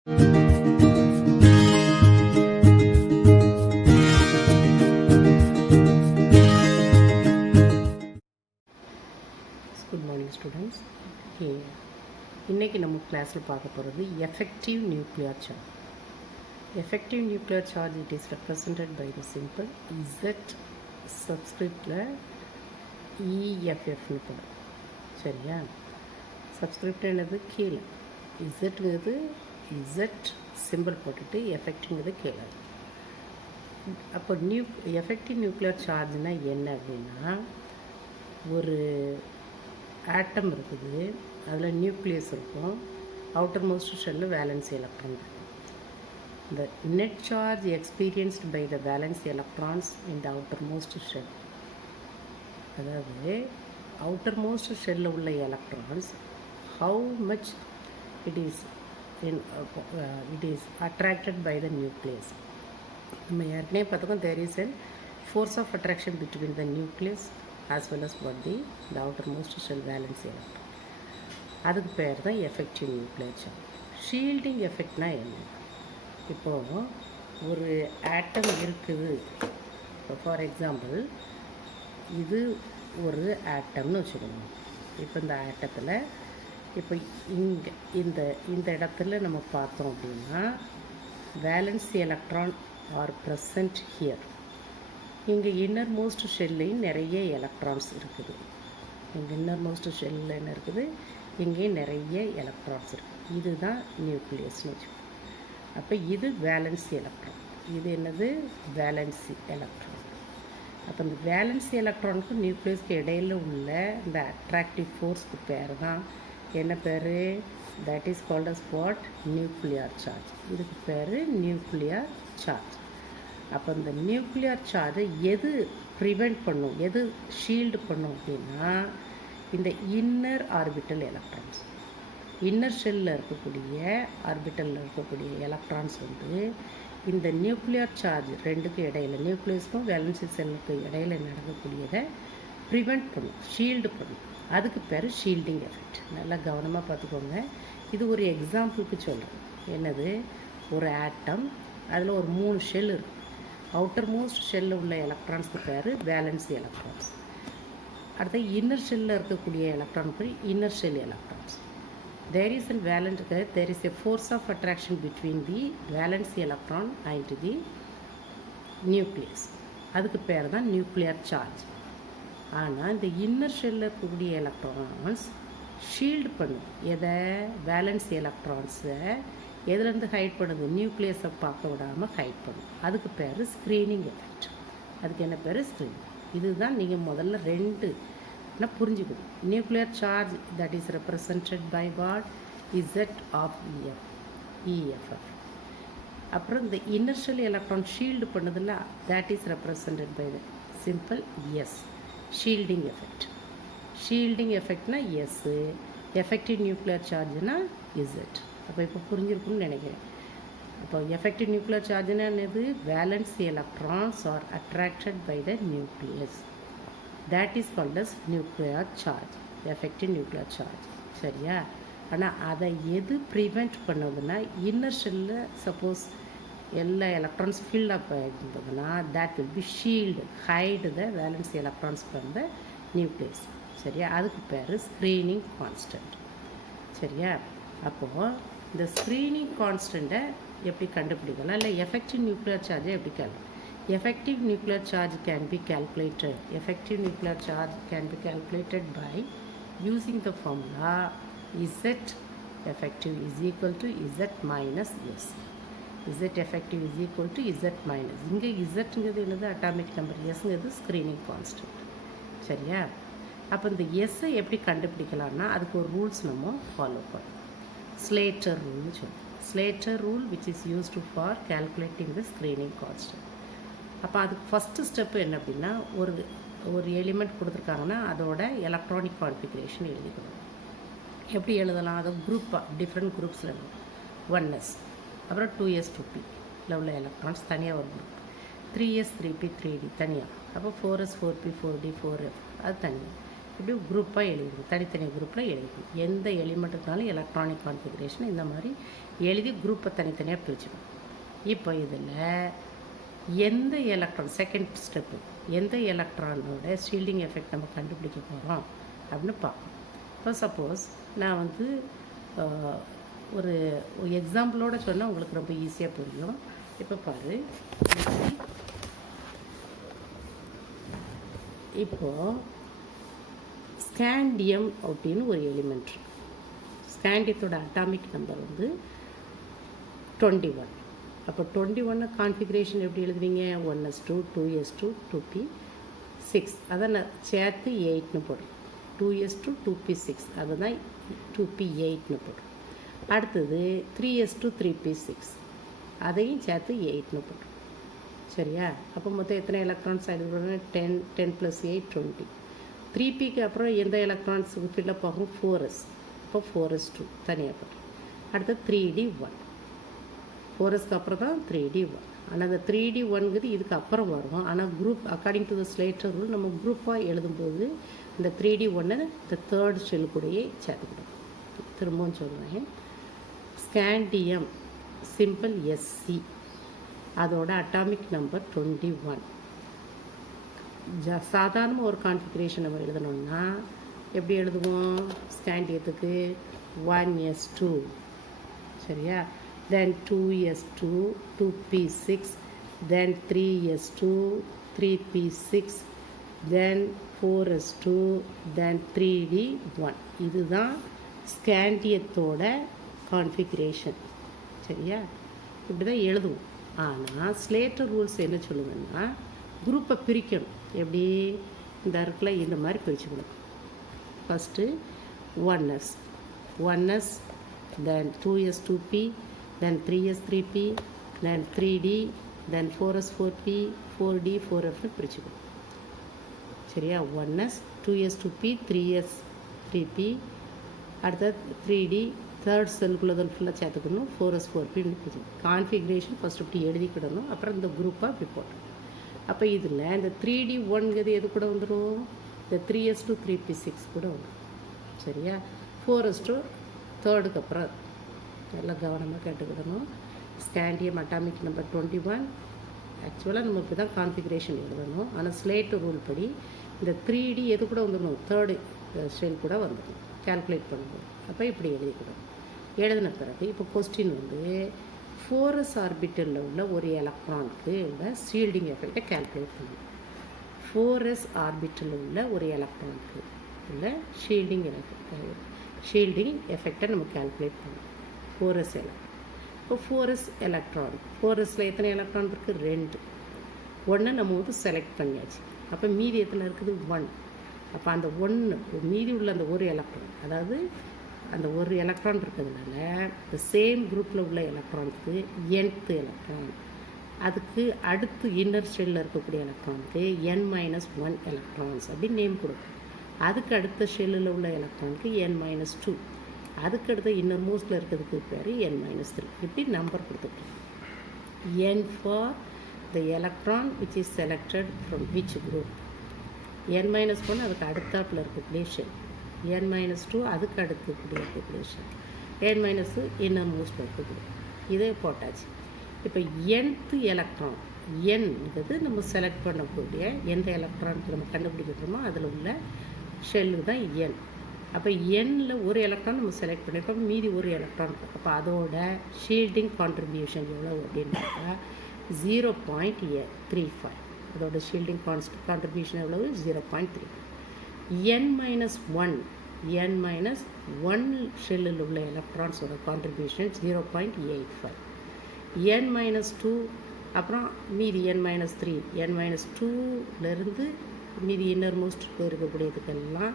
Good morning students. இன்றைக்கி நம்ம கிளாஸில் பார்க்க போகிறது effective nuclear charge. Effective nuclear charge it is represented by the simple Z சப்ஸ்கிரிப்டில் இஎஃப்எஃப்னு போடும். சரியா? சப்ஸ்கிரிப்ட் என்னது கீழே, இசட்டுங்கிறது இசட் சிம்பிள் போட்டுட்டு எஃபெக்டிங்கிறது கீழே. அப்போ எஃபெக்டிவ் நியூக்ளியர் சார்ஜ்னால் என்ன அப்படின்னா, ஒரு ஆட்டம் இருக்குது, அதில் நியூக்ளியஸ் இருக்கும், அவுட்டர் மோஸ்ட் ஷெல்லில் வேலன்சி எலக்ட்ரான் இருக்கும். The net charge experienced by the valence electrons in the outermost shell, அதாவது outermost shell உள்ள electrons how much it is attracted by the nucleus. நம்ம ஏற்கனவே பார்த்துக்கோம், there is a force of attraction between the nucleus as well as what the outermost shell valence electron. அதுக்கு பேர் தான் effective nuclear charge. Shielding எஃபெக்ட்னா என்ன? இப்போது ஒரு ஆட்டம் இருக்குது, இப்போ ஃபார் எக்ஸாம்பிள் இது ஒரு ஆட்டம்னு வச்சுக்கணும். இப்போ இந்த ஆட்டத்தில் இப்போ இங்கே இந்த இடத்துல நம்ம பார்த்தோம் அப்படின்னா valency electron are present here. இங்கே இன்னர் மோஸ்ட் ஷெல்லையும் நிறைய எலக்ட்ரான்ஸ் இருக்குது. இங்கே இன்னர் மோஸ்ட் ஷெல்லில் என்ன இருக்குது, இங்கேயும் நிறைய எலக்ட்ரான்ஸ் இருக்குது. இதுதான் நியூக்ளியஸ்னு வச்சுக்கோங்க. அப்போ இது வேலன்சி எலக்ட்ரான், இது என்னது வேலன்சி எலக்ட்ரான். அப்போ இந்த வேலன்சி எலக்ட்ரானுக்கும் நியூக்ளியஸ்க்கு இடையில் உள்ள இந்த அட்ராக்டிவ் ஃபோர்ஸ்க்கு பேர் தான் என்ன பேர்? That is called as what? Nuclear charge. இதுக்கு பேர் நியூக்ளியர் சார்ஜ். அப்போ இந்த நியூக்ளியர் சார்ஜை எது ப்ரிவெண்ட் பண்ணும், எது ஷீல்டு பண்ணும் அப்படின்னா, இந்த இன்னர் ஆர்பிட்டல் எலக்ட்ரான்ஸ், இன்னர் ஷெல்லில் இருக்கக்கூடிய ஆர்பிட்டலில் இருக்கக்கூடிய எலக்ட்ரான்ஸ் இந்த நியூக்ளியர் சார்ஜ் ரெண்டுக்கும் இடையில், நியூக்ளியஸ்க்கும் வேலன்சி செல்லுக்கு இடையில் நடக்கக்கூடியதை ப்ரிவெண்ட் பண்ணும், ஷீல்டு பண்ணும். அதுக்கு பேர் ஷீல்டிங் எஃபெக்ட். நல்லா கவனமாக பார்த்துக்கோங்க. இது ஒரு எக்ஸாம்பிளுக்கு சொல்கிறேன். என்னது, ஒரு ஆட்டம், அதில் ஒரு 3 ஷெல் இருக்குது. அவுட்டர் மோஸ்ட் ஷெல்லில் உள்ள எலக்ட்ரான்ஸ்க்கு பேர் வேலன்சி எலக்ட்ரான்ஸ். அடுத்து இன்னர் ஷெல்லில் இருக்கக்கூடிய எலக்ட்ரானுக்கு inner shell electrons. There is a force of attraction between the valence electron and the nucleus. அதுக்கு பேர் தான் நியூக்ளியர் சார்ஜ். ஆனால் இந்த இன்னர் ஷெல்லில் இருக்கக்கூடிய எலக்ட்ரான்ஸ் ஷீல்டு பண்ணும். எதை? வேலன்சி எலக்ட்ரான்ஸை எதுலேருந்து ஹைட் பண்ணுது? நியூக்ளியஸை பார்க்க விடாமல் ஹைட் பண்ணும். அதுக்கு பேர் ஸ்க்ரீனிங் எஃபெக்ட். அதுக்கு என்ன பேர்? ஸ்க்ரீனிங். இதுதான் நீங்கள் முதல்ல ரெண்டு புரிஞ்சுக்கணும். Nuclear charge that is represented by what? Z of E F F. அப்புறம் இந்த இன்னர்ஷியல் எலக்ட்ரான் ஷீல்டு பண்ணதில்ல, that is represented by the simple S, shielding effect. Shielding எஃபெக்ட்னா எஸ், எஃபெக்டிவ் நியூக்ளியர் சார்ஜ்னா இசட். அப்போ இப்போ புரிஞ்சிருக்குன்னு நினைக்கிறேன். இப்போ எஃபெக்டிவ் நியூக்ளியர் சார்ஜ்னா என்னது? Valency electrons are attracted by the nucleus. that is called as nuclear charge, effective nuclear charge. சரியா? ஆனால் அதை எது ப்ரிவெண்ட் பண்ணுதுன்னா, இன்னர் ஷெல்லில் சப்போஸ் எல்லா எலக்ட்ரான்ஸ் ஃபில் அப் ஆகிருந்ததுன்னா that will be shield, hide the valence electrons from the nucleus. சரியா? அதுக்கு பேர் ஸ்க்ரீனிங் கான்ஸ்டன்ட். சரியா? அப்போது இந்த ஸ்க்ரீனிங் கான்ஸ்டண்ட்டை எப்படி கண்டுபிடிக்கலாம், இல்லை எஃபெக்டிவ் நியூக்ளியர் சார்ஜை எப்படி கேட்கலாம்? Effective nuclear charge can be calculated. Effective nuclear charge can be calculated by using the formula Z effective is equal to Z minus S. Z effective is equal to Z minus. இங்கே Zங்கிறது என்னது? Atomic number. Sங்கிறது screening constant. சரியா? அப்போ இந்த எஸ்ஸை எப்படி கண்டுபிடிக்கலாம்னா, அதுக்கு ஒரு ரூல்ஸ் நம்ம ஃபாலோ பண்ணணும். ஸ்லேட்டர் ரூல்னு சொல்லுவோம். Slater rule which is used for calculating the screening constant. அப்போ அதுக்கு ஃபஸ்ட்டு ஸ்டெப்பு என்ன அப்படின்னா, ஒரு எலிமெண்ட் கொடுத்துருக்காங்கன்னா அதோட எலக்ட்ரானிக் கான்ஃபிகரேஷன் எழுதிக்கணும். எப்படி எழுதலாம்? அதை குரூப்பாக டிஃப்ரெண்ட் குரூப்ஸில் எழுதணும். 1s, அப்புறம் 2s 2p உள்ள எலக்ட்ரான்ஸ் தனியாக ஒரு குரூப், 3s 3p 3d தனியாக, அப்போ 4s 4p 4d 4f அது தனியாக, இப்படி குரூப்பாக எழுதிடும், தனித்தனி குரூப்பில் எழுதிடும். எந்த எலிமெண்ட்டுனாலும் எலக்ட்ரானிக் கான்ஃபிகரேஷன் இந்த மாதிரி எழுதி குரூப்பை தனித்தனியாக பிரிச்சுடும். இப்போ இதில் எந்த எலக்ட்ரான், செகண்ட் ஸ்டெப்பு, எந்த எலக்ட்ரானோட ஷீல்டிங் எஃபெக்ட் நம்ம கண்டுபிடிக்க போகிறோம் அப்படின்னு பார்ப்போம். இப்போ சப்போஸ் நான் வந்து ஒரு எக்ஸாம்பிளோடு சொன்னால் உங்களுக்கு ரொம்ப ஈஸியாக புரியும். இப்போ பாரு, இப்போது ஸ்காண்டியம் அப்படின்னு ஒரு எலிமெண்ட். ஸ்காண்டியத்தோட அட்டாமிக் நம்பர் வந்து 21. அப்போ 21 கான்ஃபிகரேஷன் எப்படி எழுதுவீங்க? 1s2 2s2 2p6. அதை நான் சேர்த்து 8ன்னு போடுறேன். 2s2 2p6, அதுதான் 2p8ன்னு போடுறேன். அடுத்தது 3s2 3p6, அதையும் சேர்த்து 8ன்னு போடுறேன். சரியா? அப்போ மொத்தம் எத்தனை எலக்ட்ரான்ஸ் ஆகிடுது? 10 10 + 8 20. 3pக்கு அப்புறம் எந்த எலக்ட்ரான்ஸ் ஃபில்லப் ஆகும்? 4s. இப்போ 4s2 தனியாக போடுறேன். அடுத்து 3d1. 4sக்கு அப்புறம் தான் 3d1. ஆனால் அந்த 3d1ங்கிறது இதுக்கு அப்புறம் வரும். ஆனால் group according to the Slater rule நம்ம குரூப்பாக எழுதும்போது இந்த 3d1 இந்த தேர்ட் ஷெல் கூடயே சேர்த்துக்கிடும். திரும்பவும் சொல்கிறேன், ஸ்காண்டியம் சிம்பிள் SC, அதோட அட்டாமிக் நம்பர் 21. சாதாரண ஒரு கான்ஃபிகரேஷன் நம்ம எழுதணும்னா எப்படி எழுதுவோம்? ஸ்காண்டியத்துக்கு 1s2, சரியா? then 2s2 2p6, then 3s2 3p6, then 4s2, then 3d1. இதுதான் ஸ்காண்டியத்தோட கான்ஃபிகரேஷன். சரியா? இப்படி தான் எழுதுவோம். ஆனால் ஸ்லேட்டர் ரூல்ஸ் என்ன சொல்லுங்கன்னா குரூப்பை பிரிக்கணும். எப்படி? இந்த இருக்குல்ல, இந்த மாதிரி பிரிச்சுக்கணும். First 1s, then 2s 2p, then 3s 3p, then 3d, then 4s 4p, 4d 4fன்னு பிரிச்சுக்கணும். சரியா? 1s 2s 2p 3s 3p, அடுத்தது 3d தேர்ட் செல்குள்ளதன் ஃபுல்லாக சேர்த்துக்கணும். 4s 4pன்னு பிரிச்சுக்கணும். கான்ஃபிகரேஷன் ஃபஸ்ட் இப்படி எழுதிக்கிடணும். அப்புறம் இந்த குரூப்பாக இப்படி போட்டணும். அப்போ இதில் இந்த 3d1ங்கிறது எது கூட வந்துடும்? இந்த 3s2 3p6 கூட வந்துடும். சரியா? 4s2 தேர்டுக்கு அப்புறம் நல்லா கவனமாக கேட்டுக்கிடணும். Scandium atomic number 21. ஆக்சுவலாக நம்ம இப்படி தான் கான்ஃபிகரேஷன் எழுதணும். ஆனால் ஸ்லேட்டு ரூல் படி இந்த 3d எது கூட வந்துடணும்? தேர்டு ஷெல் கூட வந்துடணும் கால்குலேட் பண்ணும்போது. அப்போ இப்படி எழுதிக்கிடணும். எழுதின பிறகு இப்போ கொஸ்டின் வந்து 4s ஆர்பிட்டலில் உள்ள ஒரு எலக்ட்ரானுக்கு உள்ள ஷீல்டிங் எஃபெக்டை கால்குலேட் பண்ணணும். 4s ஆர்பிட்டலில் உள்ள ஒரு எலக்ட்ரானுக்கு உள்ள ஷீல்டிங் எஃபெக்டை நம்ம கால்குலேட் பண்ணணும். 4s electron. இப்போ 4s எலக்ட்ரான், 4sல எத்தனை எலக்ட்ரான் இருக்குது? 2. 1 நம்ம வந்து செலக்ட் பண்ணியாச்சு. அப்போ மீதி எத்தனை இருக்குது? 1. அப்போ அந்த 1 மீதி உள்ள அந்த ஒரு எலக்ட்ரான், அதாவது அந்த ஒரு எலக்ட்ரான் இருக்கிறதுனால இந்த சேம் குரூப்பில் உள்ள எலக்ட்ரானுக்கு nth எலக்ட்ரான், அதுக்கு அடுத்து இன்னர் ஷெல்லில் இருக்கக்கூடிய எலக்ட்ரானுக்கு n-1 எலக்ட்ரான்ஸ் அப்படின்னு நேம் கொடுக்கும். அதுக்கு அடுத்த ஷெல்லில் உள்ள எலக்ட்ரானுக்கு n-2, அதுக்கு அடுத்த இன்னர் மோஸ்ட்டில் இருக்கிறதுக்கு பேர் n-3. இப்படி நம்பர் கொடுத்துருக்கோம். n for the electron which is selected from which group. n-1 அதுக்கு அடுத்தாப்பில் இருக்கக்கூடிய ஷெல், n-2 அதுக்கு அடுக்கக்கூடிய இருக்கக்கூடிய ஷெல், n-2 இன்னர் மோஸ்ட்டில் இருக்கக்கூடிய. இதே போட்டாச்சு. இப்போ nth எலக்ட்ரான், nங்கிறது நம்ம செலக்ட் பண்ணக்கூடிய எந்த எலக்ட்ரானுக்கு நம்ம கண்டுபிடிக்கிறோமோ அதில் உள்ள ஷெல்லு தான் n. அப்போ n-ல ஒரு எலக்ட்ரான் நம்ம செலக்ட் பண்ணியிருக்கோம், மீதி ஒரு எலக்ட்ரான். அப்போ அதோட ஷீல்டிங் கான்ட்ரிபியூஷன் எவ்வளோ அப்படின்னு பார்த்தா 0.35. அதோட ஷீல்டிங் கான்ட்ரிபியூஷன் எவ்வளவு? 0.3. n-1 ஷெல்லில் உள்ள எலக்ட்ரான்ஸோட கான்ட்ரிபியூஷன் 0.85. n-2 அப்புறம் மீதி n-3, n-2லேருந்து மீதி இன்னர் மோஸ்ட் இருக்கக்கூடியதுக்கெல்லாம்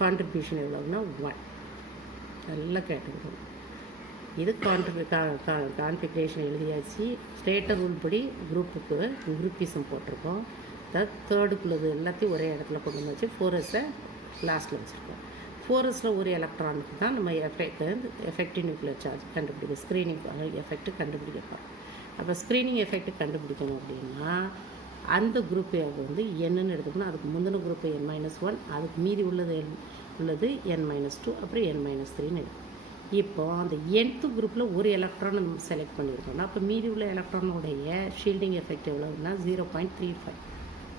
கான்ட்ரிபியூஷன் எவ்வளோன்னா 1. நல்லா கேட்டுக்கணும். இது கான்ஃபிகரேஷன் எழுதியாச்சு. ஸ்லேட்டர் ரூல் படி குரூப்புக்கு குரூப்பிசம் போட்டிருக்கோம். அதாவது தேர்டுக்குள்ளது எல்லாத்தையும் ஒரே இடத்துல கொண்டு வந்து வச்சு 4s லாஸ்ட்டில் வச்சுருக்கோம். 4sல ஒரு எலக்ட்ரானுக்கு தான் நம்ம எஃபெக்டிவ் நியூக்ளியர் சார்ஜ் கண்டுபிடிக்க, ஸ்க்ரீனிங் எஃபெக்ட் கண்டுபிடிக்கப்போம். அப்போ ஸ்க்ரீனிங் எஃபெக்ட் கண்டுபிடிக்கணும் அப்படின்னா அந்த குரூப் வந்து என்னன்னு எடுத்துக்கணும். அதுக்கு முந்தின குரூப் n-1, அதுக்கு மீதி உள்ளது n-2, அப்புறம் n-3ன்னு எடுக்கணும். இப்போ அந்த nth குரூப்பில் ஒரு எலக்ட்ரான் நம்ம செலக்ட் பண்ணியிருக்கோம்னா அப்போ மீதி உள்ள எலக்ட்ரானுடைய ஷீல்டிங் எஃபெக்ட் எவ்வளோன்னா 0.35.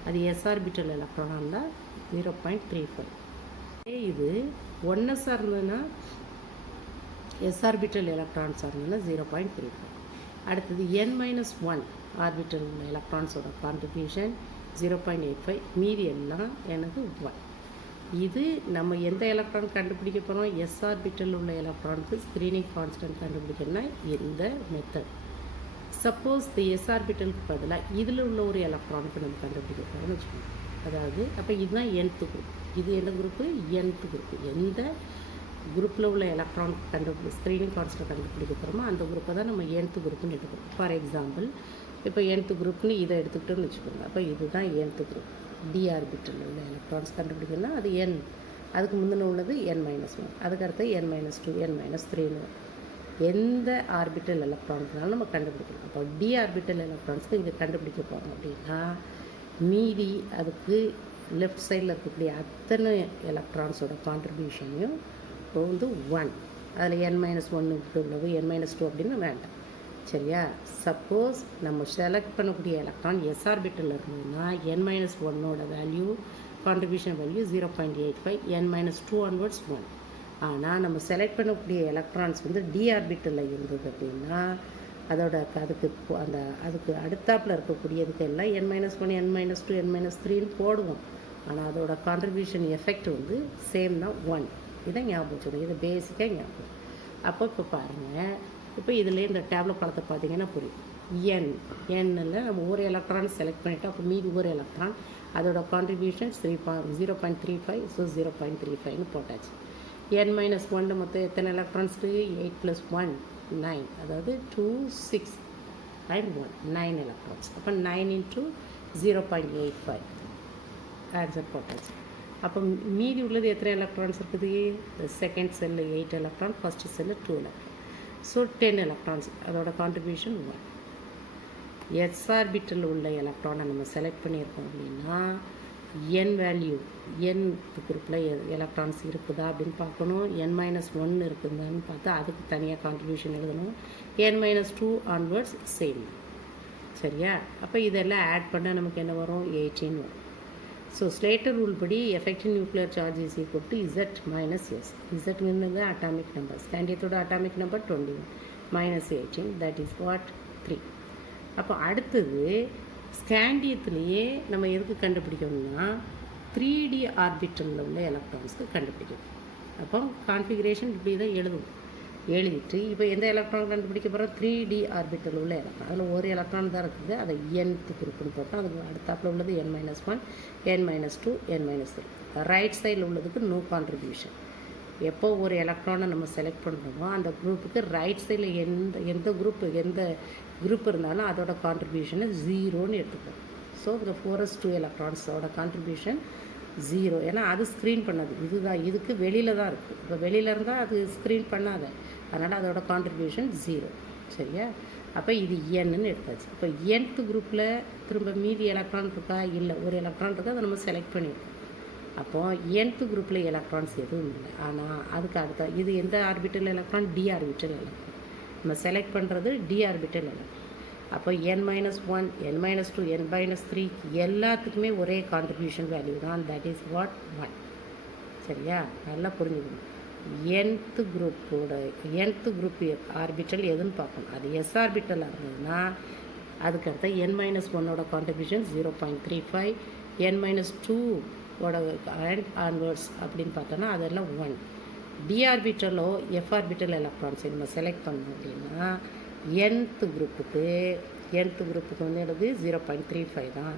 அது s ஆர்பிட்டல் எலக்ட்ரானாக இருந்தால் 0.35. இது 1s இருந்ததுன்னா s ஆர்பிட்டல் எலக்ட்ரான்ஸாக இருந்ததுன்னா 0.35. அடுத்தது n-1 ஆர்பிட்டல் உள்ள எலக்ட்ரான்ஸோட கான்ட்ரிபியூஷன் 0.85. மீதி எல்லாம் எனக்கு 1. இது நம்ம எந்த எலக்ட்ரான் கண்டுபிடிக்க போகிறோம், s ஆர்பிட்டல் உள்ள எலக்ட்ரானுக்கு ஸ்க்ரீனிங் கான்ஸ்டன்ட் கண்டுபிடிக்கணும்னா இந்த மெத்தட். சப்போஸ் இந்த s ஆர்பிட்டலுக்கு பதிலாக இதில் உள்ள ஒரு எலக்ட்ரானுக்கு நம்ம கண்டுபிடிக்க போகிறோம்னு வச்சுக்கோங்க. அதாவது அப்போ இதுதான் nth குரூப். இது எந்த குரூப்பு, nth குரூப். எந்த குரூப்பில் உள்ள எலக்ட்ரான் ஸ்க்ரீனிங் கான்ஸ்டன்ட் கண்டுபிடிக்க போகிறோமோ அந்த குரூப்பை தான் நம்ம nth குரூப்னு எடுத்துக்கிறோம். ஃபார் எக்ஸாம்பிள் இப்போ nth குரூப்னு இதை எடுத்துக்கிட்டோன்னு வச்சுக்கோங்க. அப்போ இதுதான் nth குரூப். d ஆர்பிட்டல் உள்ள எலக்ட்ரான்ஸ் கண்டுபிடிக்கணும்னா அது n, அதுக்கு முந்தின உள்ளது n-1, அதுக்கு அடுத்து n-2, n-3ன்னு. எந்த ஆர்பிட்டல் எலக்ட்ரானுக்குனாலும் நம்ம கண்டுபிடிக்கணும். அப்போ d ஆர்பிட்டல் எலக்ட்ரான்ஸ்க்கு இங்கே கண்டுபிடிக்க போகிறோம் அப்படின்னா மீதி அதுக்கு லெஃப்ட் சைடில் இருக்கக்கூடிய அத்தனை எலக்ட்ரான்ஸோட கான்ட்ரிபியூஷனையும் வந்து 1. அதில் n-1 உள்ளது n-2 அப்படின்னு வேண்டாம். சரியா? சப்போஸ் நம்ம செலக்ட் பண்ணக்கூடிய எலக்ட்ரான் s ஆர்பிட்டல் இருந்ததுன்னா n-1ஓட value contribution value 0.85, n-2 onwards 1. ஆனால் நம்ம செலக்ட் பண்ணக்கூடிய எலக்ட்ரான்ஸ் வந்து d ஆர்பிட்டலில் இருந்தது அப்படின்னா அதுக்கு அடுத்தாப்பில் இருக்கக்கூடியதுக்கு எல்லாம் n-1, n-2, n-3ன்னு போடுவோம். ஆனால் அதோட கான்ட்ரிபியூஷன் எஃபெக்ட் வந்து சேம் தான் 1. இதை ஞாபகம் வச்சுக்கணும். இது பேசிக்காக ஞாபகம். அப்போ இப்போ பாருங்கள், இப்போ இதில் இந்த டேப்லெட் படத்தை பார்த்தீங்கன்னா புரியும். என்னில் நம்ம ஒரு எலக்ட்ரான் செலக்ட் பண்ணிவிட்டோம். அப்போ மீதி ஒரு எலக்ட்ரான் அதோட கான்ட்ரிபியூஷன் 0.35. ஸோ 0.35ன்னு போட்டாச்சு. n-1 மொத்தம் எத்தனை எலக்ட்ரான்ஸ்க்கு 8 + 1 9, அதாவது 2 6 and 1 9 எலக்ட்ரான்ஸ். அப்போ 9 × 0.85 ஆன்சர் போட்டாச்சு. அப்போ மீதி உள்ளது எத்தனை எலக்ட்ரான்ஸ் இருக்குது, second cell 8 electron, first cell 2 electron. So 10 electrons, அதோட கான்ட்ரிபியூஷன் 1. s ஆர்பிட்டல் உள்ள எலக்ட்ரானை நம்ம செலக்ட் பண்ணியிருக்கோம் அப்படின்னா n வேல்யூ nth குரூப்பில் எலக்ட்ரான்ஸ் இருக்குதா அப்படின்னு பார்க்கணும். n-1 இருக்குதான்னு பார்த்தா அதுக்கு தனியாக கான்ட்ரிபியூஷன் எழுதணும். n-2 onwards same. சரியா? அப்போ இதெல்லாம் ஆட் பண்ணால் நமக்கு என்ன வரும், 18 வரும். ஸோ ஸ்லேட்டர் ரூல் படி effective nuclear charge is equal to z - s. zங்கிறது அட்டாமிக் நம்பர். ஸ்காண்டியத்தோட atomic number 21 -18, that is what 3. அப்போ அடுத்தது ஸ்காண்டியத்துலேயே நம்ம எதுக்கு கண்டுபிடிக்கணும்னா 3D ஆர்பிட்டலில் உள்ள எலக்ட்ரான்ஸ்க்கு கண்டுபிடிக்கணும். அப்போ கான்ஃபிகரேஷன் இப்படி தான் எழுதிட்டு இப்போ எந்த எலக்ட்ரான் கண்டுபிடிக்க போகிறோம், 3D ஆர்பிட்டல் உள்ள எலக்ட்ரான். அதில் ஒரு எலக்ட்ரான் தான் இருக்குது, அதை nth குரூப்னு போட்டோம். அதுக்கு அடுத்தாப்பில் உள்ளது n-1, n-2, n-3. ரைட் சைடில் உள்ளதுக்கு நோ கான்ட்ரிபியூஷன். எப்போ ஒரு எலக்ட்ரானை நம்ம செலக்ட் பண்ணுறோமோ அந்த குரூப்புக்கு ரைட் சைடில் எந்த குரூப் இருந்தாலும் அதோட கான்ட்ரிபியூஷனை 0ன்னு எடுத்துக்கணும். ஸோ இந்த 4s2 எலக்ட்ரான்ஸோட கான்ட்ரிபியூஷன் 0. ஏன்னா அது ஸ்க்ரீன் பண்ணது, இதுக்கு வெளியில் தான் இருக்குது. இப்போ வெளியில் இருந்தால் அது ஸ்க்ரீன் பண்ணாத, அதனால் அதோட கான்ட்ரிபியூஷன் 0. சரியா? அப்போ இது ன்னு எடுத்தாச்சு. இப்போ nth குரூப்பில் திரும்ப மீதி எலக்ட்ரான் இருக்கா, இல்லை ஒரு எலக்ட்ரான் இருக்கா, அதை நம்ம செலக்ட் பண்ணியிருக்கோம். அப்போது nth குரூப்பில் எலக்ட்ரான்ஸ் எதுவும் இல்லை. ஆனால் அதுக்கு அடுத்த இது எந்த orbital electron, d orbital electron. நம்ம செலக்ட் பண்ணுறது d ஆர்பிட்டல் எலக்ட்ரான். அப்போ n-1, n-2, n-3 எல்லாத்துக்குமே ஒரே கான்ட்ரிபியூஷன் வேல்யூ தான், தட் இஸ் வாட் 1. சரியா? நல்லா புரிஞ்சுக்கணும். nth குரூப் ஆர்பிட்டல் எதுன்னு பார்க்கணும். அது s ஆர்பிட்டலாக இருந்ததுன்னா அதுக்கடுத்த n-1ஓட கான்ட்ரிபியூஷன் 0.35, n-2ஓட ஆன்வர்ட்ஸ் அப்படின்னு பார்த்தோன்னா அதெல்லாம் 1. d ஆர்பிட்டலோ f ஆர்பிட்டல் எலக்ட்ரான்ஸை நம்ம செலக்ட் பண்ணோம் அப்படின்னா nth குரூப்புக்கு வந்து எடுத்து 0.35 தான்.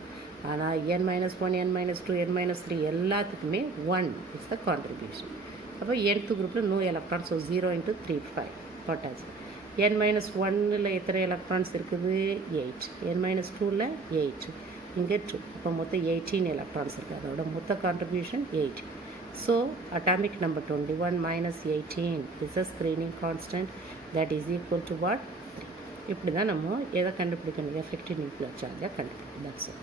ஆனால் n-1, n-2, n-3 எல்லாத்துக்குமே 1 இஸ் த கான்ட்ரிபியூஷன். அப்போ nth குரூப்பில் நோ எலக்ட்ரான்ஸ், ஸோ 0 × 35 போட்டாச்சு. n-1ல் எத்தனை எலக்ட்ரான்ஸ் இருக்குது, 8. n-2ல் 8, இங்கே 2. அப்போ மொத்தம் 18 எலக்ட்ரான்ஸ் இருக்குது. அதோட மொத்த contribution 8. So atomic number 21 - 18 is a screening constant, that is equal to what 3. இப்படி தான் நம்ம எதை கண்டுபிடிக்கணும், எஃபெக்டிவ் நியூக்ளியர் சார்ஜை கண்டுபிடிக்கணும். That's all.